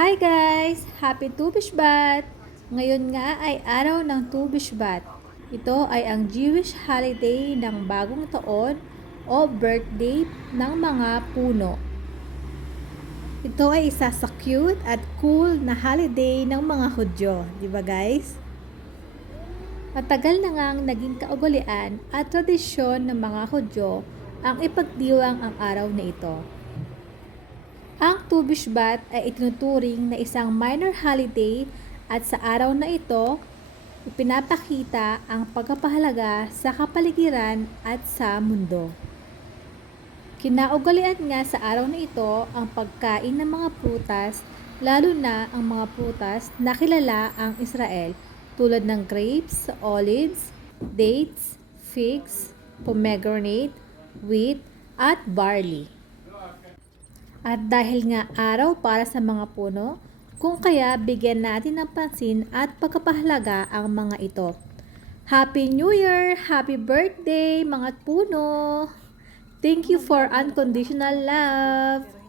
Hi guys! Happy Tubishbat! Ngayon nga ay araw ng Tubishbat. Ito ay ang Jewish holiday ng bagong taon o birthday ng mga puno. Ito ay isa sa cute at cool na holiday ng mga Hudyo. Di ba guys? Matagal na ngang naging kaugalian at tradisyon ng mga Hudyo ang ipagdiwang ang araw na ito. Ang Tu B'Shvat ay itinuturing na isang minor holiday at sa araw na ito, ipinapakita ang pagpapahalaga sa kapaligiran at sa mundo. Kinaugalian nga sa araw na ito ang pagkain ng mga prutas, lalo na ang mga prutas na kilala ang Israel tulad ng grapes, olives, dates, figs, pomegranate, wheat, at barley. At dahil nga araw para sa mga puno, kung kaya bigyan natin ng pansin at pagkapahalaga ang mga ito. Happy New Year! Happy birthday mga puno! Thank you for unconditional love!